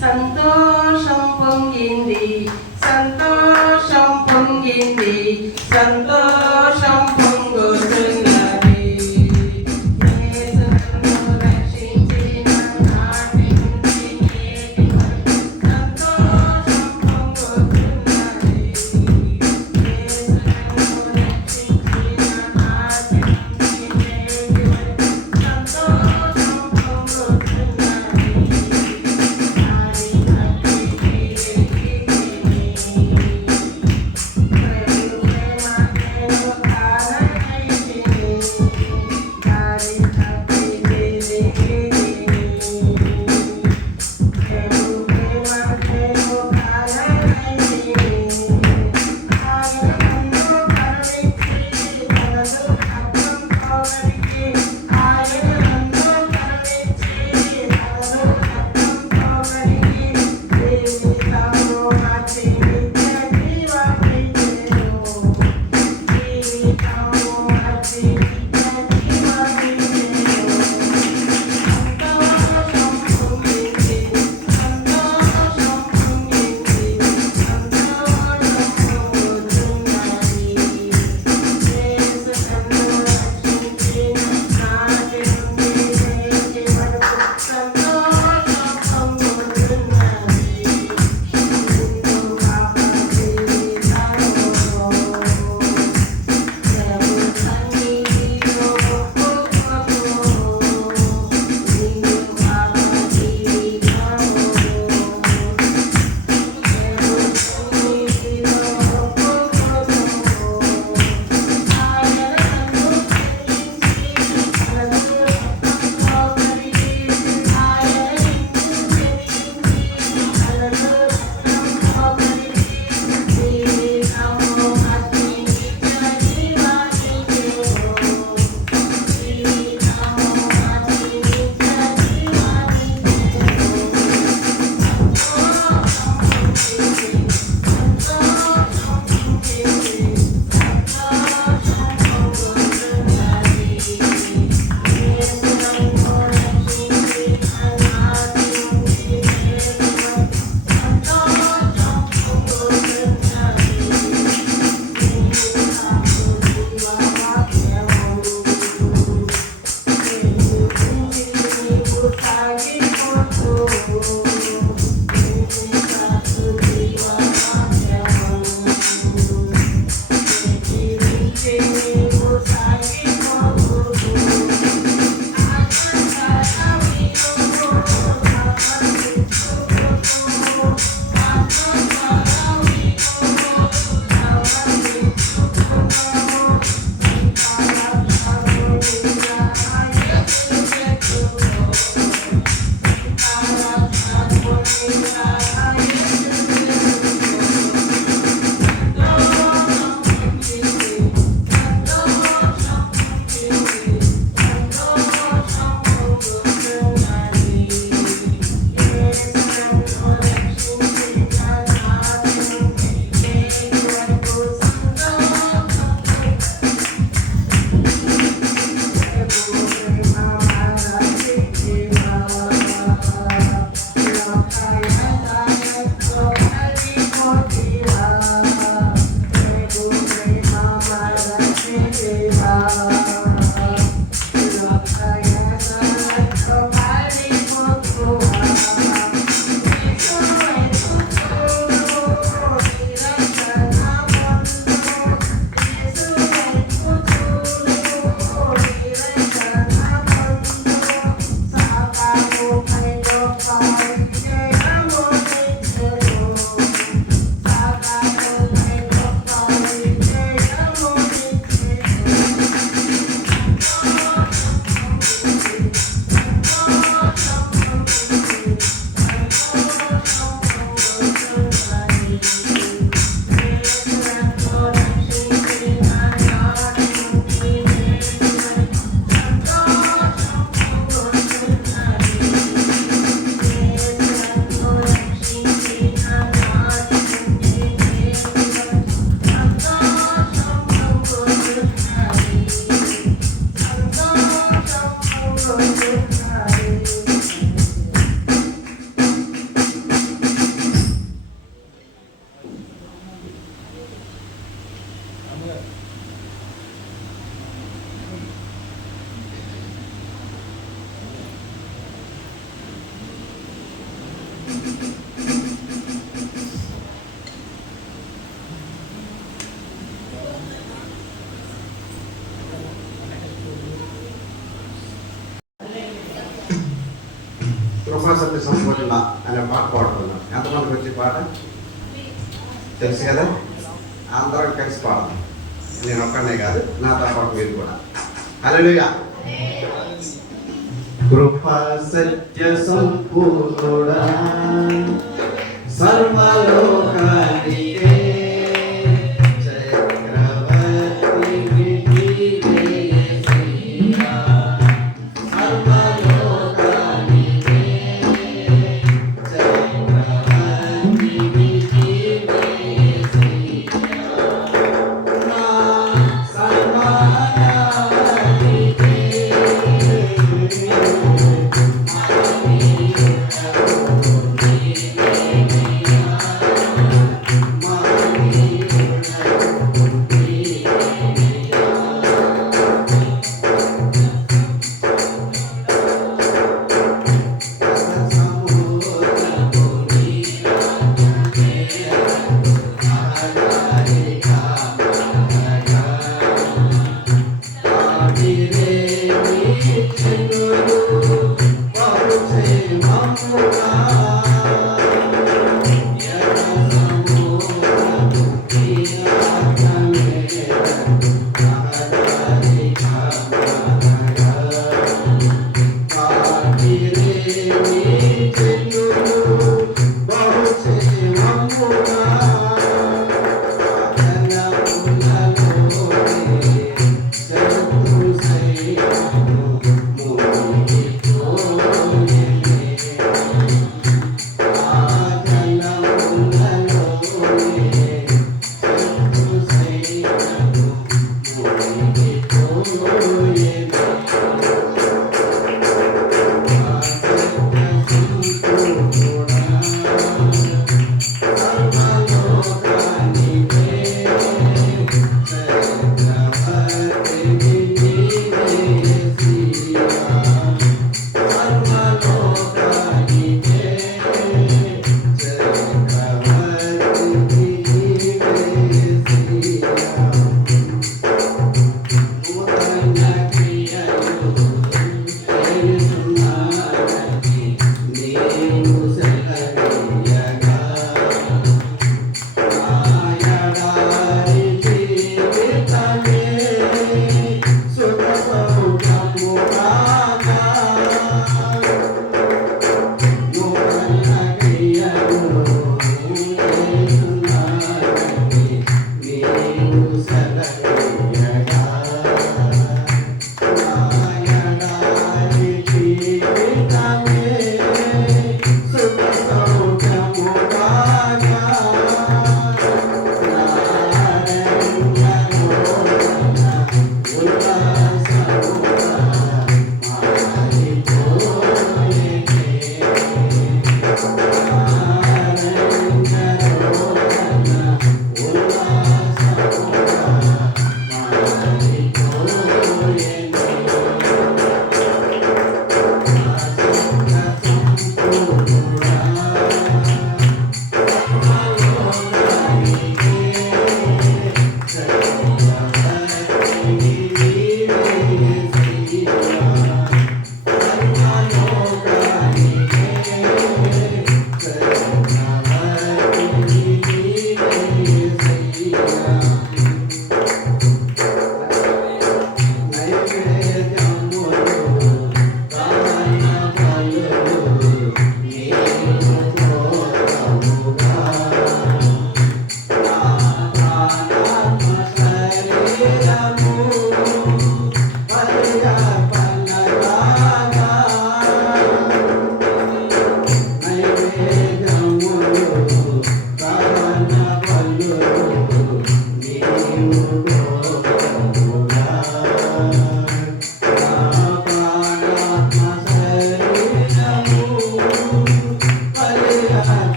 సంతోషం పొంగింది సంతోషం పొంగింది సంతోషం పొంగుతున్నది యేసు నన్ను రక్షించిన నాటి నుంచి నేటి వరకు సంతోషం పొంగుతున్నది యేసు నన్ను రక్షించిన నాటి నుంచి నేటి వరకు సంతోషం పొంగుతున్నది కృపాసత్య సంపూర్ణ అనే పాట పాడుతున్నాం. ఎంతమందికి వచ్చి పాట తెలుసు కదా? అందరం కలిసి పాడదాం. నేను ఒక్కనే కాదు, నాతో పాటు మీరు కూడా. హల్లెలూయా. కృపా సత్య సంపూర్ణుడా సర్వలోకానికే చక్రవర్తి నీవే యేసయ్యా. సర్వలోకానికే చక్రవర్తి నీవే యేసయ్యా. నా సర్వాధికారి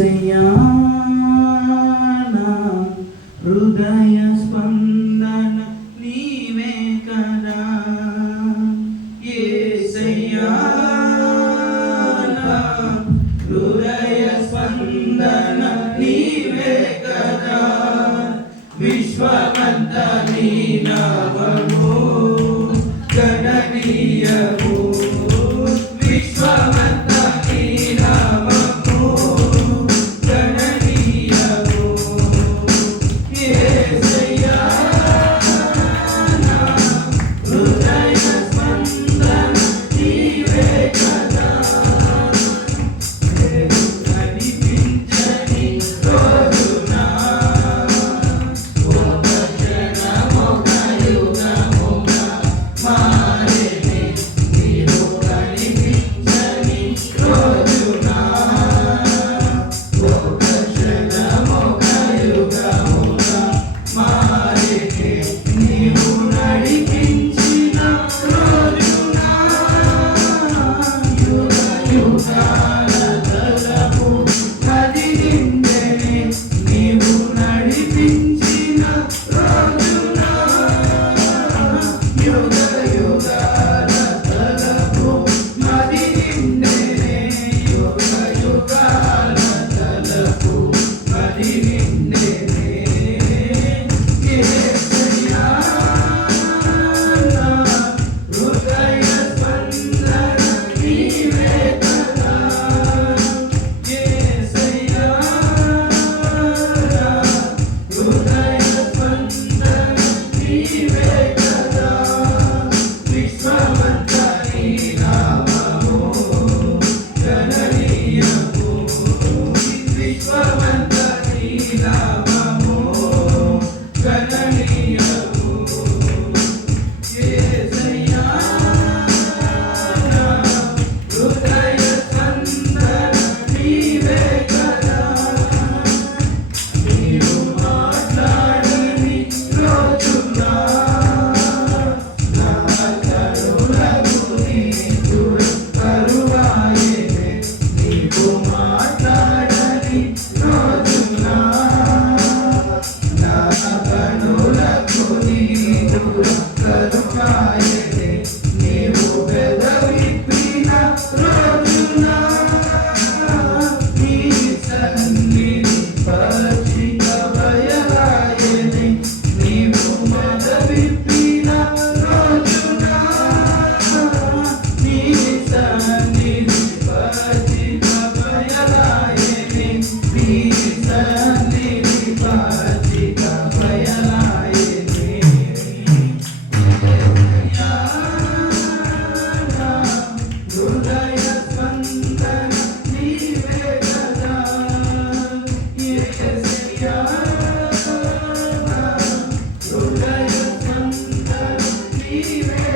యేసయ్యా నా హృదయ స్పందన నీవే కదా యేసయ్యా నా హృదయ స్పందన నీవే కదా విశ్వమంతా నీ నామము గణనీయము విశ్వమంతా నీ నామము గణనీయము యేసయ్యా నా హృదయ స్పందన నీవే కదా కనిపించని రోజునా ఒక క్షణమొక యుగముగా మారేనే నీవు కనిపించని రోజునా ఒక క్షణమొక యుగముగా మారేనే నీవు నడిపించిన రోజునా యుగ యుగాల తలపు కదిలిందెనే నీవు నడిపించిన రోజునా యుగ యుగాల తలపు కదిలిందెనే యుగ యుగాల తలపు కదిలిందెనే యేసయ్యా నా హృదయ స్పందన నీవే కదా యేసయ్యా నా హృదయ స్పందన నీవే కదా విశ్వమంతా నీ నామము గణనీయము విశ్వమంతా నీ నామము గణనీయము యేసయ్యా నా హృదయ స్పందన నీవే కదా నీవు మాట్లాడని రోజునా నా కరుణకు నీకు కరువాయెనే నీవు మాట్లాడని రోజునా నా కనులకు నీవు కరువాయెనే నీవు పెదవిప్పిన రోజునా నీ సన్నిధి పరిచిత బయలాయెనే నీవు పెదవిప్పిన రోజునా నీ సన్నిధి పరిచిత బయలాయెనే నీ సన్నిధి పరిచిత బయలాయెనే యేసయ్యా నా హృదయ స్పందన నీవే కదా యేసయ్యా నా హృదయ స్పందన నీవే